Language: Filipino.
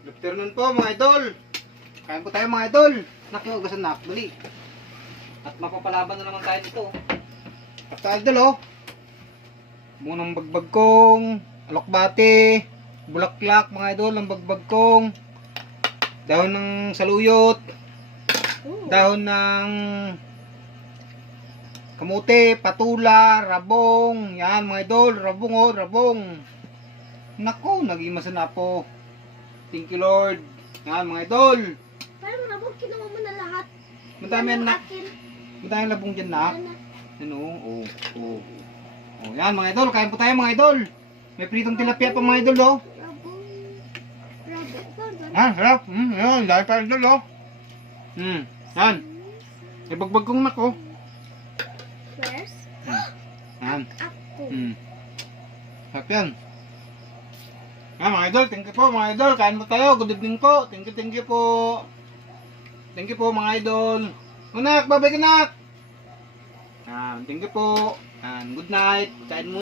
Good afternoon po mga idol. Kain po tayo mga idol. Nak, ugasan nak, dali. At mapapalaban na naman tayo dito. At idol oh. Munang bagbag kong alokbate, bulaklak mga idol, ang bagbag kong dahon ng saluyot, dahon ng kamote, patula, rabong. Yan mga idol, rabong oh, rabong. Nako, naging masana po. Thank you Lord. Yan mga idol. Parang rabong, kinuha mo na lahat. Madami yan nak. Akin. Madami labong dyan nak. Ano? Yan oh. Oh, yan mga idol, kain po tayo mga idol. May pritong tilapia pa mga idol oh. Rabong. Rabong. Ah, sarap. Yan, dahil pa idol oh. Yan. May bagbag kong nak oh. Where's Yan. ako? Sarap yan. Yan mga idol, thank you po mga idol. Kain po tayo, good evening po. Thank you po. Thank you po mga idol. Anak, babay ka nak. Thank you po. Good night. Kain mo.